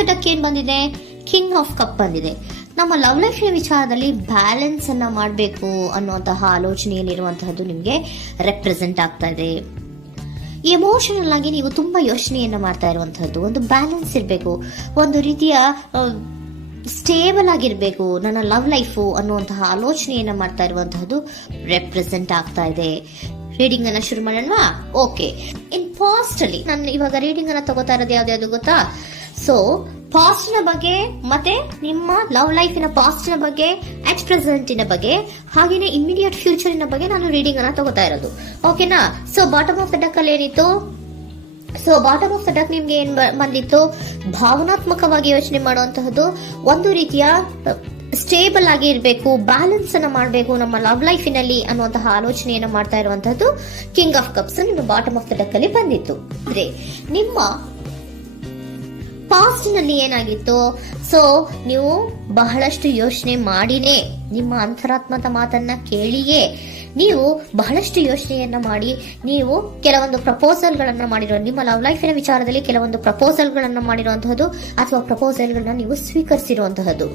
The duck ಏನ್ ಬಂದಿದೆ? King of cup ಬಂದಿದೆ. ನಮ್ಮ ಲವ್ ಲೈಫ್ ವಿಚಾರದಲ್ಲಿ ಬ್ಯಾಲೆನ್ಸ್ ಅನ್ನ ಮಾಡಬೇಕು ಅನ್ನುವಂತಹ ಆಲೋಚನೆಯಲ್ಲಿರುವಂತಹದ್ದು ನಿಮ್ಗೆ ರೆಪ್ರೆಸೆಂಟ್ ಆಗ್ತಾ ಇದೆ. ಎಮೋಷನಲ್ ಆಗಿ ನೀವು ತುಂಬಾ ಯೋಚನೆಯನ್ನ ಮಾಡ್ತಾ ಇರುವಂತಹದ್ದು, ಒಂದು ಬ್ಯಾಲೆನ್ಸ್ ಇರಬೇಕು, ಒಂದು ರೀತಿಯ ಸ್ಟೇಬಲ್ ಆಗಿರ್ಬೇಕು ನನ್ನ ಲವ್ ಲೈಫು ಅನ್ನುವಂತಹ ಆಲೋಚನೆಯನ್ನ ಮಾಡ್ತಾ ಇರುವಂತಹದ್ದು ರೆಪ್ರೆಸೆಂಟ್ ಆಗ್ತಾ ಇದೆ. ರೀಡಿಂಗ್ ಅನ್ನ ಶುರು ಮಾಡೋಣ. ಓಕೆ, ಇನ್ ಪಾಸ್ಟ್ ಅಲ್ಲಿ ನಾನು ಇವಾಗ ರೀಡಿಂಗ್ ಅನ್ನ ತಗೋತಾ ಇರೋದು ಯಾವ್ದು ಗೊತ್ತಾ? ಸೊ ಪಾಸ್ಟ್ ನ ಬಗ್ಗೆ ಮತ್ತೆ ನಿಮ್ಮ ಲವ್ ಲೈಫಿನ ಪಾಸ್ಟ್ ನ ಬಗ್ಗೆ, ಅಟ್ ಪ್ರೆಸೆಂಟಿನ ಬಗ್ಗೆ, ಹಾಗೇನೆ ಇಮಿಡಿಯೇಟ್ ಫ್ಯೂಚರಿನ ಬಗ್ಗೆ ನಾನು ರೀಡಿಂಗ್ ಅನ್ನ ತಗೋತಾ ಇರೋದು. ಓಕೆನಾ? So bottom of the duck ಅಲ್ಲಿ ಏನಿತ್ತು? So bottom of the duck ನಿಮ್ಗೆ ಏನ್ ಬಂದಿತ್ತು? ಭಾವನಾತ್ಮಕವಾಗಿ ಯೋಚನೆ ಮಾಡುವಂತಹದ್ದು, ಒಂದು ರೀತಿಯ ಸ್ಟೇಬಲ್ ಆಗಿ ಇರಬೇಕು, ಬ್ಯಾಲೆನ್ಸ್ ಅನ್ನ ಮಾಡಬೇಕು ನಮ್ಮ ಲವ್ ಲೈಫಿನಲ್ಲಿ ಅನ್ನುವಂತಹ ಆಲೋಚನೆಯನ್ನು ಮಾಡ್ತಾ ಇರುವಂತಹದ್ದು ಕಿಂಗ್ ಆಫ್ ಕಪ್ಸ್ ನಿಮ್ಮ ಬಾಟಮ್ ಆಫ್ ದ ಡಕ್ ಅಲ್ಲಿ ಬಂದಿತ್ತು. ಅಂದ್ರೆ ನಿಮ್ಮ ಪಾಸ್ಟ್ ನಲ್ಲಿ ಏನಾಗಿತ್ತು? ಸೊ ನೀವು ಬಹಳಷ್ಟು ಯೋಚನೆ ಮಾಡಿನೇ, ನಿಮ್ಮ ಅಂತರಾತ್ಮದ ಮಾತನ್ನ ಕೇಳಿಯೇ ನೀವು ಬಹಳಷ್ಟು ಯೋಚನೆಯನ್ನ ಮಾಡಿ ನೀವು ಕೆಲವೊಂದು ಪ್ರಪೋಸಲ್ ಗಳನ್ನ ಮಾಡಿರೋ, ನಿಮ್ಮ ಲವ್ ಲೈಫಿನ ವಿಚಾರದಲ್ಲಿ ಕೆಲವೊಂದು ಪ್ರಪೋಸಲ್ ಗಳನ್ನ ಮಾಡಿರುವಂತಹದ್ದು ಅಥವಾ ಪ್ರಪೋಸಲ್ ಗಳನ್ನ ನೀವು ಸ್ವೀಕರಿಸಿರುವಂತಹದ್ದು.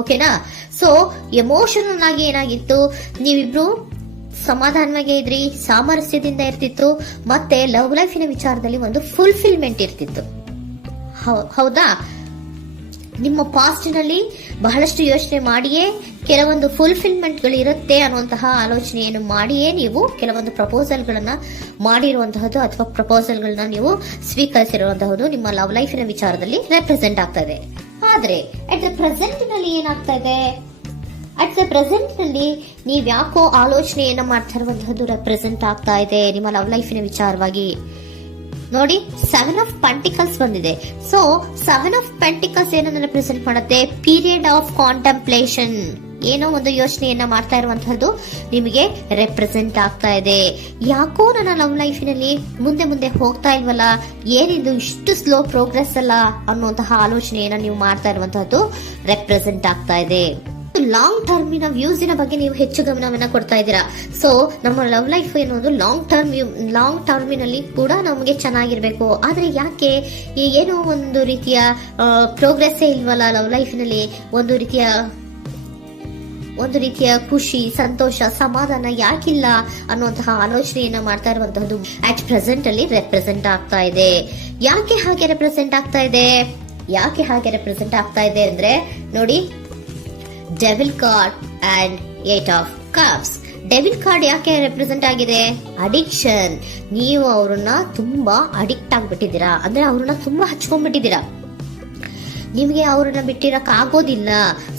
ಓಕೆನಾ? ಸೊ ಎಮೋಷನಲ್ ಆಗಿ ಏನಾಗಿತ್ತು? ನೀವಿಬ್ರು ಸಮಾಧಾನವಾಗಿ ಇದ್ರಿ, ಸಾಮರಸ್ಯದಿಂದ ಇರ್ತಿತ್ತು, ಮತ್ತೆ ಲವ್ ಲೈಫಿನ ವಿಚಾರದಲ್ಲಿ ಒಂದು ಫುಲ್ಫಿಲ್ಮೆಂಟ್ ಇರ್ತಿತ್ತು. ಹೌದಾ? ನಿಮ್ಮ ಪಾಸ್ಟ್ ನಲ್ಲಿ ಬಹಳಷ್ಟು ಯೋಚನೆ ಮಾಡಿಯೇ ಕೆಲವೊಂದು ಫುಲ್ಫಿಲ್ಮೆಂಟ್ ಗಳು ಇರುತ್ತೆ ಅನ್ನುವಂತಹ ಆಲೋಚನೆಯನ್ನು ಮಾಡಿಯೇ ನೀವು ಕೆಲವೊಂದು ಪ್ರಪೋಸಲ್ ಗಳನ್ನ ಮಾಡಿರುವಂತಹದ್ದು ಅಥವಾ ಪ್ರಪೋಸಲ್ ಗಳನ್ನ ನೀವು ಸ್ವೀಕರಿಸಿರುವಂತಹದ್ದು ನಿಮ್ಮ ಲವ್ ಲೈಫಿನ ವಿಚಾರದಲ್ಲಿ ರೆಪ್ರೆಸೆಂಟ್ ಆಗ್ತಾ ಇದೆ. ಆದ್ರೆ ಅಟ್ ದ ಪ್ರೆಸೆಂಟ್ ನಲ್ಲಿ ಏನಾಗ್ತಾ ಇದೆ? ಅಟ್ ದ ಪ್ರೆಸೆಂಟ್ ನಲ್ಲಿ ನೀವ್ ಯಾಕೋ ಆಲೋಚನೆಯನ್ನ ಮಾಡ್ತಾ ಇರುವಂತಹದ್ದು ರೆಪ್ರೆಸೆಂಟ್ ಆಗ್ತಾ ಇದೆ ನಿಮ್ಮ ಲವ್ ಲೈಫಿನ ವಿಚಾರವಾಗಿ. ನೋಡಿ, 7 ಆಫ್ ಪೆಂಟಿಕಲ್ಸ್ ಬಂದಿದೆ. ಸೊ 7 ಆಫ್ ಪೆಂಟಿಕಲ್ಸ್ ಏನನ್ನ ರೆಪ್ರೆಸೆಂಟ್ ಮಾಡುತ್ತೆ? ಪೀರಿಯಡ್ ಆಫ್ ಕಾಂಟೆಂಪ್ಲೇಷನ್, ಏನೋ ಒಂದು ಯೋಚನೆಯನ್ನ ಮಾಡ್ತಾ ಇರುವಂತಹದ್ದು ನಿಮಗೆ ರೆಪ್ರೆಸೆಂಟ್ ಆಗ್ತಾ ಇದೆ. ಯಾಕೋ ನನ್ನ ಲವ್ ಲೈಫಿನಲ್ಲಿ ಮುಂದೆ ಮುಂದೆ ಹೋಗ್ತಾ ಇಲ್ವಲ್ಲ, ಏನಿದು ಇಷ್ಟು ಸ್ಲೋ ಪ್ರೋಗ್ರೆಸ್ ಅಲ್ಲ ಅನ್ನುವಂತಹ ಆಲೋಚನೆಯನ್ನ ನೀವು ಮಾಡ್ತಾ ಇರುವಂತಹದ್ದು ರೆಪ್ರೆಸೆಂಟ್ ಆಗ್ತಾ ಇದೆ. ಲಾಂಗ್ ಟರ್ಮಿನ ವ್ಯೂಸಿನ ಬಗ್ಗೆ ನೀವು ಹೆಚ್ಚು ಗಮನವನ್ನ ಕೊಡ್ತಾ ಇದ್ದೀರಾ. ಸೊ ನಮ್ಮ ಲವ್ ಲೈಫ್ ಎನ್ನುವುದು ಲಾಂಗ್ ಟರ್ಮಿನಲ್ಲಿ ಕೂಡ ನಮಗೆ ಚೆನ್ನಾಗಿರ್ಬೇಕು. ಆದ್ರೆ ಯಾಕೆ ಏನೋ ಒಂದು ರೀತಿಯ ಪ್ರೋಗ್ರೆಸ್ ಇಲ್ವಲ್ಲ ಲವ್ ಲೈಫಿನಲ್ಲಿ, ಒಂದು ರೀತಿಯ ಖುಷಿ, ಸಂತೋಷ, ಸಮಾಧಾನ ಯಾಕಿಲ್ಲ ಅನ್ನುವಂತಹ ಆಲೋಚನೆಯನ್ನ ಮಾಡ್ತಾ ಇರುವಂತಹದ್ದು ಅಟ್ ಪ್ರೆಸೆಂಟ್ ಅಲ್ಲಿ ರೆಪ್ರೆಸೆಂಟ್ ಆಗ್ತಾ ಇದೆ. ಯಾಕೆ ಹಾಗೆ ರೆಪ್ರೆಸೆಂಟ್ ಆಗ್ತಾ ಇದೆ ಅಂದ್ರೆ ನೋಡಿ, devil card and 8 of cups. Devil card ಯಾಕೆ ರೆಪ್ರೆಸೆಂಟ್ ಆಗಿದೆ? ಅಡಿಕ್ಷನ್. ನೀವು ಅವ್ರನ್ನ ತುಂಬಾ ಅಡಿಕ್ಟ್ ಆಗ್ಬಿಟ್ಟಿದ್ದೀರಾ, ಅಂದ್ರೆ ಅವ್ರನ್ನ ತುಂಬಾ ಹಚ್ಕೊಂಡ್ಬಿಟ್ಟಿದ್ದೀರಾ, ನಿಮಗೆ ಅವ್ರನ್ನ ಬಿಟ್ಟಿರಕ್ ಆಗೋದಿಲ್ಲ.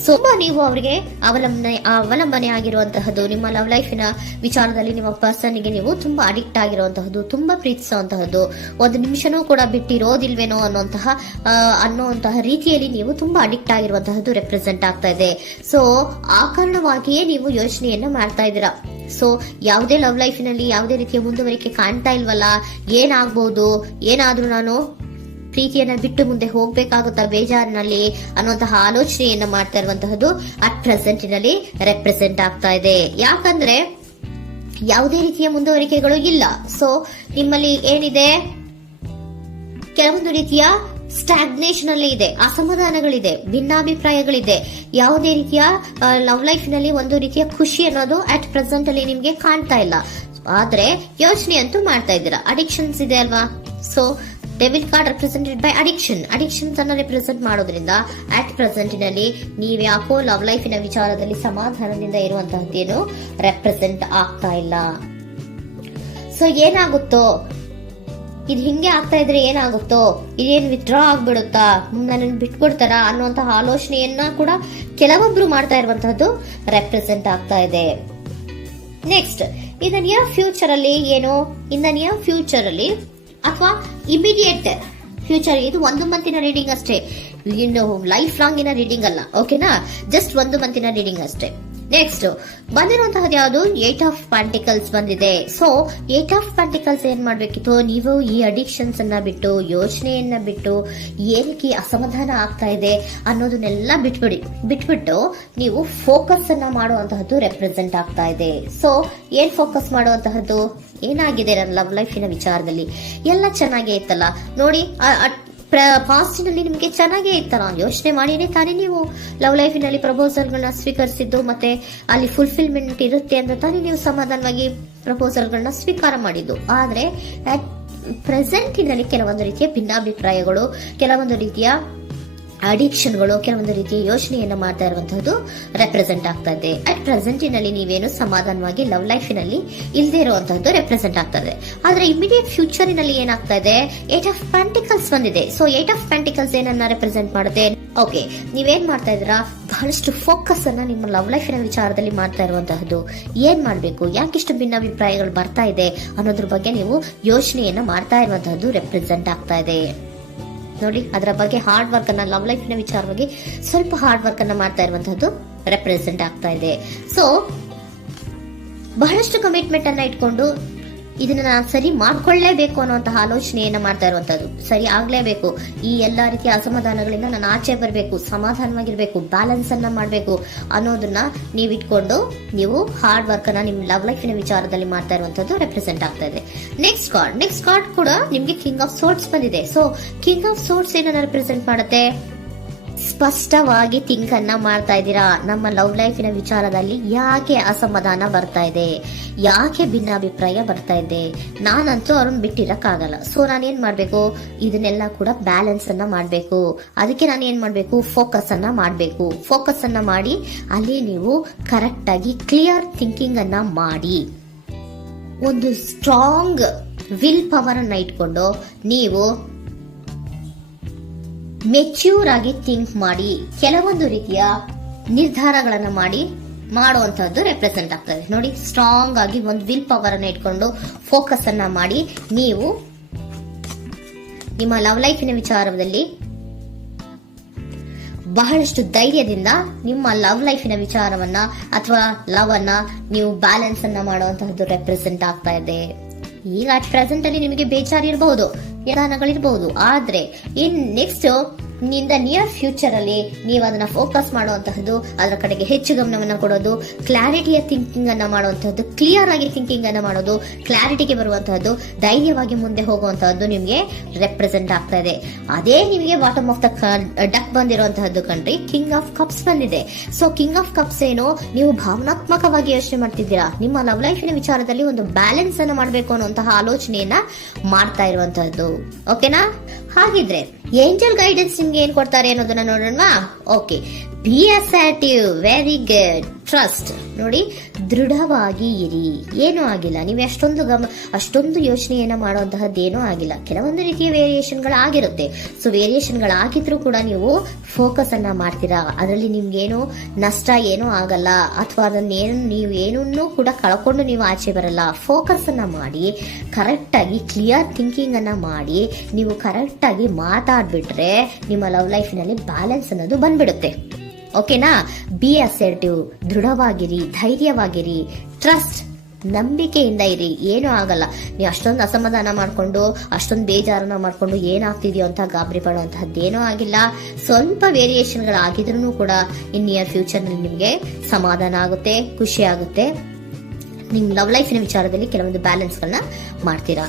ಸೊ ನೀವು ಅವರಿಗೆ ಅವಲಂಬನೆ ಆಗಿರುವಂತಹದ್ದು, ನಿಮ್ಮ ಲವ್ ಲೈಫಿನ ವಿಚಾರದಲ್ಲಿ ನಿಮ್ಮ ಪರ್ಸನ್ಗೆ ನೀವು ತುಂಬಾ ಅಡಿಕ್ಟ್ ಆಗಿರುವಂತಹದ್ದು, ತುಂಬಾ ಪ್ರೀತಿಸುವಂತಹದ್ದು, ಒಂದು ನಿಮಿಷನೂ ಕೂಡ ಬಿಟ್ಟಿರೋದಿಲ್ವೇನೋ ಅನ್ನುವಂತಹ ರೀತಿಯಲ್ಲಿ ನೀವು ತುಂಬಾ ಅಡಿಕ್ಟ್ ಆಗಿರುವಂತಹದ್ದು ರೆಪ್ರೆಸೆಂಟ್ ಆಗ್ತಾ ಇದೆ. ಸೊ ಆ ಕಾರಣವಾಗಿಯೇ ನೀವು ಯೋಚನೆಯನ್ನ ಮಾಡ್ತಾ ಇದ್ದೀರಾ. ಸೊ ಯಾವುದೇ ಲವ್ ಲೈಫಿನಲ್ಲಿ ಯಾವುದೇ ರೀತಿಯ ಮುಂದುವರಿಕೆ ಕಾಣ್ತಾ ಇಲ್ವಲ್ಲ, ಏನಾಗ್ಬಹುದು, ಏನಾದ್ರೂ ನಾನು ಪ್ರೀತಿಯನ್ನ ಬಿಟ್ಟು ಮುಂದೆ ಹೋಗ್ಬೇಕಾಗುತ್ತಾ ಬೇಜಾರಿನಲ್ಲಿ ಅನ್ನುವಂತಹ ಆಲೋಚನೆಯನ್ನ ಮಾಡ್ತಾ ಇರುವಂತಹದ್ದು ಅಟ್ ಪ್ರೆಸೆಂಟಿನಲ್ಲಿ ರೆಪ್ರೆಸೆಂಟ್ ಆಗ್ತಾ ಇದೆ. ಯಾಕಂದ್ರೆ ಯಾವುದೇ ರೀತಿಯ ಮುಂದುವರಿಕೆಗಳು ಇಲ್ಲ. ಸೊ ನಿಮ್ಮಲ್ಲಿ ಏನಿದೆ? ಕೆಲವೊಂದು ರೀತಿಯ ಸ್ಟಾಗ್ನೇಷನ್ ಅಲ್ಲಿ ಇದೆ, ಅಸಮಾಧಾನಗಳಿದೆ, ಭಿನ್ನಾಭಿಪ್ರಾಯಗಳಿದೆ. ಯಾವುದೇ ರೀತಿಯ ಲವ್ ಲೈಫಿನಲ್ಲಿ ಒಂದು ರೀತಿಯ ಖುಷಿ ಅನ್ನೋದು ಅಟ್ ಪ್ರೆಸೆಂಟ್ ಅಲ್ಲಿ ನಿಮ್ಗೆ ಕಾಣ್ತಾ ಇಲ್ಲ. ಆದ್ರೆ ಯೋಚನೆ ಅಂತೂ ಮಾಡ್ತಾ ಇದ್ದೀರಾ. ಅಡಿಕ್ಷನ್ಸ್ ಇದೆ ಅಲ್ವಾ? So devil card represented by addictions ಅನ್ನ ರೆಪ್ರೆಸೆಂಟ್ ಮಾಡೋದ್ರಿಂದ ಅಟ್ ಪ್ರೆಸೆಂಟಿನಲ್ಲಿ ನೀವ್ ಯಾಕೋ ಲವ್ ಲೈಫಿನ ವಿಚಾರದಲ್ಲಿ ಸಮಾಧಾನದಿಂದ ಇರುವಂತಹದ್ದೇನು ರೆಪ್ರೆಸೆಂಟ್ ಆಗ್ತಾ ಇಲ್ಲ. ಸೊ ಏನಾಗುತ್ತೋ, ಇದು ಹಿಂಗೆ ಆಗ್ತಾ ಇದ್ರೆ ಏನಾಗುತ್ತೋ, ಇದೇನು ವಿತ್ಡ್ರಾ ಆಗ್ಬಿಡುತ್ತಾ, ನನ್ನನ್ನು ಬಿಟ್ಬಿಡ್ತಾರ ಅನ್ನುವಂತಹ ಆಲೋಚನೆಯನ್ನ ಕೂಡ ಕೆಲವೊಬ್ರು ಮಾಡ್ತಾ ಇರುವಂತಹದ್ದು ರೆಪ್ರೆಸೆಂಟ್ ಆಗ್ತಾ ಇದೆ. Next, in the near future ಅಲ್ಲಿ ಏನು? ಇನ್ ದ ನಿಯರ್ ಫ್ಯೂಚರ್ ಅಲ್ಲಿ ಅಥವಾ ಇಮಿಡಿಯೇಟ್ ಫ್ಯೂಚರ್, ಇದು 1 ಮಂತಿನ ರೀಡಿಂಗ್ ಅಷ್ಟೇ, ಇನ್ನು ಲೈಫ್ ಲಾಂಗಿನ ರೀಡಿಂಗ್ ಅಲ್ಲ. ಓಕೆನಾ? ಜಸ್ಟ್ 1 ಮಂತಿನ ರೀಡಿಂಗ್ ಅಷ್ಟೇ. ನೆಕ್ಸ್ಟ್ ಬಂದಿರುವಂತಹದ್ದು ಯಾವುದು? 8 ಆಫ್ ಪೆಂಟಿಕಲ್ಸ್ ಬಂದಿದೆ. ಸೊ 8 ಆಫ್ ಪೆಂಟಿಕಲ್ಸ್ ಏನ್ ಮಾಡ್ಬೇಕಿತ್ತು? ನೀವು ಈ ಅಡಿಕ್ಷನ್ಸ್ ಅನ್ನ ಬಿಟ್ಟು, ಯೋಚನೆಯನ್ನ ಬಿಟ್ಟು, ಏನಕ್ಕೆ ಅಸಮಾಧಾನ ಆಗ್ತಾ ಇದೆ ಅನ್ನೋದನ್ನೆಲ್ಲ ಬಿಟ್ಬಿಟ್ಟು ನೀವು ಫೋಕಸ್ ಅನ್ನ ಮಾಡುವಂತಹದ್ದು ರೆಪ್ರೆಸೆಂಟ್ ಆಗ್ತಾ ಇದೆ. ಸೊ ಏನ್ ಫೋಕಸ್ ಮಾಡುವಂತಹದ್ದು? ಏನಾಗಿದೆ ನನ್ನ ಲವ್ ಲೈಫಿನ ವಿಚಾರದಲ್ಲಿ? ಎಲ್ಲ ಚೆನ್ನಾಗೇ ಇತ್ತಲ್ಲ ನೋಡಿ, ಪಾಸ್ಟಿನಲ್ಲಿ ನಿಮಗೆ ಚೆನ್ನಾಗೇ ಇತ್ತಲ್ಲ, ಯೋಚನೆ ಮಾಡಿನೇ ತಾನೇ ನೀವು ಲವ್ ಲೈಫಿನಲ್ಲಿ ಪ್ರಪೋಸಲ್ಗಳನ್ನ ಸ್ವೀಕರಿಸಿದ್ದು, ಮತ್ತೆ ಅಲ್ಲಿ ಫುಲ್ಫಿಲ್ಮೆಂಟ್ ಇರುತ್ತೆ ಅಂತ ತಾನೇ ನೀವು ಸಮಾಧಾನವಾಗಿ ಪ್ರಪೋಸಲ್ಗಳನ್ನ ಸ್ವೀಕಾರ ಮಾಡಿದ್ದು. ಆದ್ರೆ ಪ್ರೆಸೆಂಟಿನಲ್ಲಿ ಕೆಲವೊಂದು ರೀತಿಯ ಭಿನ್ನಾಭಿಪ್ರಾಯಗಳು, ಕೆಲವೊಂದು ರೀತಿಯ ಅಡಿಕ್ಷನ್ಗಳು, ಕೆಲವೊಂದು ರೀತಿಯ ಯೋಚನೆಯನ್ನ ಮಾಡ್ತಾ ಇರುವಂತಹದ್ದು ರೆಪ್ರೆಸೆಂಟ್ ಆಗ್ತಾ ಇದೆ. ಅಟ್ ಪ್ರೆಸೆಂಟಿನಲ್ಲಿ ನೀವೇನು ಸಮಾಧಾನವಾಗಿ ಲವ್ ಲೈಫಿನಲ್ಲಿ ಇಲ್ಲದೆ ಇರುವಂತಹದ್ದು ರೆಪ್ರೆಸೆಂಟ್ ಆಗ್ತಾ ಇದೆ. ಆದ್ರೆ ಇಮಿಡಿಯೇಟ್ ಫ್ಯೂಚರಿನಲ್ಲಿ ಏನಾಗ್ತಾ ಇದೆ, 8 ಆಫ್ ಪೆಂಟಿಕಲ್ಸ್ ಬಂದಿದೆ. ಸೊ 8 ಆಫ್ ಪೆಂಟಿಕಲ್ಸ್ ಏನನ್ನ ರೆಪ್ರೆಸೆಂಟ್ ಮಾಡುತ್ತೆ? ಓಕೆ, ನೀವೇನ್ ಮಾಡ್ತಾ ಇದ್ದೀರಾ, ಬಹಳಷ್ಟು ಫೋಕಸ್ ಅನ್ನ ನಿಮ್ಮ ಲವ್ ಲೈಫಿನ ವಿಚಾರದಲ್ಲಿ ಮಾಡ್ತಾ ಇರುವಂತಹದ್ದು. ಏನ್ ಮಾಡ್ಬೇಕು, ಯಾಕಿಷ್ಟು ಭಿನ್ನಾಭಿಪ್ರಾಯಗಳು ಬರ್ತಾ ಇದೆ ಅನ್ನೋದ್ರ ಬಗ್ಗೆ ನೀವು ಯೋಚನೆಯನ್ನ ಮಾಡ್ತಾ ಇರುವಂತಹದ್ದು ರೆಪ್ರೆಸೆಂಟ್ ಆಗ್ತಾ ಇದೆ. ನೋಡಿ, ಅದರ ಬಗ್ಗೆ ಹಾರ್ಡ್ ವರ್ಕ್ ಅನ್ನ, ಲವ್ ಲೈಫಿನ ವಿಚಾರವಾಗಿ ಸ್ವಲ್ಪ ಹಾರ್ಡ್ ವರ್ಕ್ ಅನ್ನ ಮಾಡ್ತಾ ಇರುವಂತಹದ್ದು ರೆಪ್ರೆಸೆಂಟ್ ಆಗ್ತಾ ಇದೆ. ಸೊ ಬಹಳಷ್ಟು ಕಮಿಟ್ಮೆಂಟ್ ಅನ್ನ ಇಟ್ಕೊಂಡು ಇದನ್ನ ನಾನು ಸರಿ ಮಾಡ್ಕೊಳ್ಳೇಬೇಕು ಅನ್ನುವಂತಹ ಆಲೋಚನೆಯನ್ನ ಮಾಡ್ತಾ ಇರುವಂತದ್ದು. ಸರಿ ಆಗ್ಲೇಬೇಕು, ಈ ಎಲ್ಲಾ ರೀತಿಯ ಅಸಮಾಧಾನಗಳಿಂದ ನಾನು ಆಚೆ ಬರಬೇಕು, ಸಮಾಧಾನವಾಗಿರ್ಬೇಕು, ಬ್ಯಾಲೆನ್ಸ್ ಅನ್ನ ಮಾಡಬೇಕು ಅನ್ನೋದನ್ನ ನೀವು ಇಟ್ಕೊಂಡು ನೀವು ಹಾರ್ಡ್ ವರ್ಕ್ ಅನ್ನ ನಿಮ್ ಲವ್ ಲೈಫಿನ ವಿಚಾರದಲ್ಲಿ ಮಾಡ್ತಾ ಇರುವಂತದ್ದು ರೆಪ್ರೆಸೆಂಟ್ ಆಗ್ತಾ ಇದೆ. ನೆಕ್ಸ್ಟ್ ಕಾರ್ಡ್ ಕೂಡ ನಿಮ್ಗೆ ಕಿಂಗ್ ಆಫ್ ಸೋರ್ಟ್ಸ್ ಬಂದಿದೆ. ಸೊ ಕಿಂಗ್ ಆಫ್ ಸೋರ್ಟ್ಸ್ ಏನನ್ನ ರೆಪ್ರೆಸೆಂಟ್ ಮಾಡುತ್ತೆ? ಸ್ಪಷ್ಟವಾಗಿ ಥಿಂಕ್ ಅನ್ನ ಮಾಡ್ತಾ ಇದ್ದೀರಾ. ನಮ್ಮ ಲವ್ ಲೈಫಿನ ವಿಚಾರದಲ್ಲಿ ಯಾಕೆ ಅಸಮಾಧಾನ ಬರ್ತಾ ಇದೆ, ಯಾಕೆ ಭಿನ್ನಾಭಿಪ್ರಾಯ ಬರ್ತಾ ಇದೆ, ನಾನಂತೂ ಅವ್ರನ್ನ ಬಿಟ್ಟಿರಕ್ಕಾಗಲ್ಲ. ಸೊ ನಾನೇನ್ ಮಾಡ್ಬೇಕು, ಇದನ್ನೆಲ್ಲ ಕೂಡ ಬ್ಯಾಲೆನ್ಸ್ ಅನ್ನ ಮಾಡ್ಬೇಕು. ಅದಕ್ಕೆ ನಾನು ಏನ್ ಮಾಡ್ಬೇಕು, ಫೋಕಸ್ ಅನ್ನ ಮಾಡ್ಬೇಕು. ಫೋಕಸ್ ಅನ್ನ ಮಾಡಿ ಅಲ್ಲಿ ನೀವು ಕರೆಕ್ಟ್ ಆಗಿ ಕ್ಲಿಯರ್ ಥಿಂಕಿಂಗ್ ಅನ್ನ ಮಾಡಿ, ಒಂದು ಸ್ಟ್ರಾಂಗ್ ವಿಲ್ ಪವರ್ ಅನ್ನ ಇಟ್ಕೊಂಡು ನೀವು ಮೆಚ್ಯೂರ್ ಆಗಿ ಥಿಂಕ್ ಮಾಡಿ ಕೆಲವೊಂದು ರೀತಿಯ ನಿರ್ಧಾರಗಳನ್ನ ಮಾಡುವಂತಹದ್ದು ರೆಪ್ರೆಸೆಂಟ್ ಆಗ್ತದೆ. ನೋಡಿ, ಸ್ಟ್ರಾಂಗ್ ಆಗಿ ಒಂದು ವಿಲ್ ಪವರ್ ಅನ್ನ ಇಟ್ಕೊಂಡು ಫೋಕಸ್ ಅನ್ನ ಮಾಡಿ ನೀವು ನಿಮ್ಮ ಲವ್ ಲೈಫಿನ ವಿಚಾರದಲ್ಲಿ ಬಹಳಷ್ಟು ಧೈರ್ಯದಿಂದ ನಿಮ್ಮ ಲವ್ ಲೈಫಿನ ವಿಚಾರವನ್ನ ಅಥವಾ ಲವ್ ಅನ್ನ ನೀವು ಬ್ಯಾಲೆನ್ಸ್ ಅನ್ನ ಮಾಡುವಂತಹದ್ದು ರೆಪ್ರೆಸೆಂಟ್ ಆಗ್ತಾ ಇದೆ. ಈಗ ಅಟ್ ಪ್ರೆಸೆಂಟ್ ಅಲ್ಲಿ ನಿಮಗೆ ಬೇಜಾರಿರಬಹುದು, ವಿಧಾನಗಳಿರಬಹುದು, ಆದ್ರೆ ಇನ್ ನೆಕ್ಸ್ಟ್ ನಿಯರ್ ಫ್ಯೂಚರ್ ಅಲ್ಲಿ ನೀವು ಅದನ್ನ ಫೋಕಸ್ ಮಾಡುವಂತಹದ್ದು, ಅದರ ಕಡೆಗೆ ಹೆಚ್ಚು ಗಮನವನ್ನ ಕೊಡೋದು, ಕ್ಲಾರಿಟಿಯ ಥಿಂಕಿಂಗ್ ಅನ್ನ ಮಾಡುವಂತಹದ್ದು, ಕ್ಲಿಯರ್ ಆಗಿ ಥಿಂಕಿಂಗ್ ಅನ್ನ ಮಾಡೋದು, ಕ್ಲಾರಿಟಿಗೆ ಬರುವಂತಹದ್ದು, ಧೈರ್ಯವಾಗಿ ಮುಂದೆ ಹೋಗುವಂತಹದ್ದು ನಿಮ್ಗೆ ರೆಪ್ರೆಸೆಂಟ್ ಆಗ್ತಾ ಇದೆ. ಅದೇ ನಿಮಗೆ ಬಾಟಮ್ ಆಫ್ ದ ಡಕ್ ಬಂದಿರುವಂತಹದ್ದು ಕಂಡ್ರಿ, ಕಿಂಗ್ ಆಫ್ ಕಪ್ಸ್ ಬಂದಿದೆ. ಸೊ ಕಿಂಗ್ ಆಫ್ ಕಪ್ಸ್ ಏನು, ನೀವು ಭಾವನಾತ್ಮಕವಾಗಿ ಯೋಚನೆ ಮಾಡ್ತಿದ್ದೀರಾ, ನಿಮ್ಮ ಲವ್ ಲೈಫಿನ ವಿಚಾರದಲ್ಲಿ ಒಂದು ಬ್ಯಾಲೆನ್ಸ್ ಅನ್ನ ಮಾಡಬೇಕು ಅನ್ನುವಂತಹ ಆಲೋಚನೆಯನ್ನ ಮಾಡ್ತಾ ಇರುವಂತಹದ್ದು. ಓಕೆನಾ? ಹಾಗಿದ್ರೆ ಏಂಜಲ್ ಗೈಡೆನ್ಸ್ ನಿಮ್ಗೆ ಏನ್ ಕೊಡ್ತಾರೆ ಅನ್ನೋದನ್ನ ನೋಡೋಣ. Okay, B assertive, very good, trust. ನೋಡಿ, ದೃಢವಾಗಿ ಇರಿ, ಏನೂ ಆಗಿಲ್ಲ. ನೀವು ಅಷ್ಟೊಂದು ಯೋಚನೆಯನ್ನ ಮಾಡುವಂತಹದ್ದೇನೂ ಆಗಿಲ್ಲ. ಕೆಲವೊಂದು ರೀತಿಯ ವೇರಿಯೇಷನ್ಗಳಾಗಿರುತ್ತೆ. ಸೊ ವೇರಿಯೇಷನ್ಗಳಾಗಿದ್ರು ಕೂಡ ನೀವು ಫೋಕಸ್ ಅನ್ನ ಮಾಡ್ತೀರಾ, ಅದರಲ್ಲಿ ನಿಮ್ಗೇನು ನಷ್ಟ ಏನೂ ಆಗಲ್ಲ, ಅಥವಾ ನೀವು ಏನನ್ನೂ ಕೂಡ ಕಳ್ಕೊಂಡು ನೀವು ಆಚೆ ಬರಲ್ಲ. ಫೋಕಸ್ ಅನ್ನ ಮಾಡಿ ಕರೆಕ್ಟ್ ಆಗಿ ಕ್ಲಿಯರ್ ಥಿಂಕಿಂಗ್ ಅನ್ನ ಮಾಡಿ ನೀವು ಕರೆಕ್ಟ್ ಆಗಿ ಮಾತಾಡ್ಬಿಟ್ರೆ ನಿಮ್ಮ ಲವ್ ಲೈಫಿನಲ್ಲಿ ಬ್ಯಾಲೆನ್ಸ್ ಅನ್ನೋದು ಬಂದ್ಬಿಡುತ್ತೆ. ಓಕೆನಾ? ಬಿ ಅಸರ್ಟಿವ್, ದೃಢವಾಗಿರಿ, ಧೈರ್ಯವಾಗಿರಿ, ಟ್ರಸ್ಟ್, ನಂಬಿಕೆಯಿಂದ ಇರಿ, ಏನೂ ಆಗಲ್ಲ. ನೀವು ಅಷ್ಟೊಂದು ಅಸಮಾಧಾನ ಮಾಡ್ಕೊಂಡು ಅಷ್ಟೊಂದು ಬೇಜಾರನ್ನ ಮಾಡ್ಕೊಂಡು ಏನಾಗ್ತಿದೆಯೋ ಅಂತ ಗಾಬರಿ ಪಡುವಂತಹದ್ದೇನೂ ಆಗಿಲ್ಲ. ಸ್ವಲ್ಪ ವೇರಿಯೇಷನ್ಗಳಾಗಿದ್ರು ಕೂಡ ಇನ್ ನಿಯರ್ ಫ್ಯೂಚರ್ ನಲ್ಲಿ ನಿಮ್ಗೆ ಸಮಾಧಾನ ಆಗುತ್ತೆ, ಖುಷಿ ಆಗುತ್ತೆ. ನಿಮ್ ಲವ್ ಲೈಫಿನ ವಿಚಾರದಲ್ಲಿ ಕೆಲವೊಂದು ಬ್ಯಾಲೆನ್ಸ್ ಗಳನ್ನ ಮಾಡ್ತೀರಾ.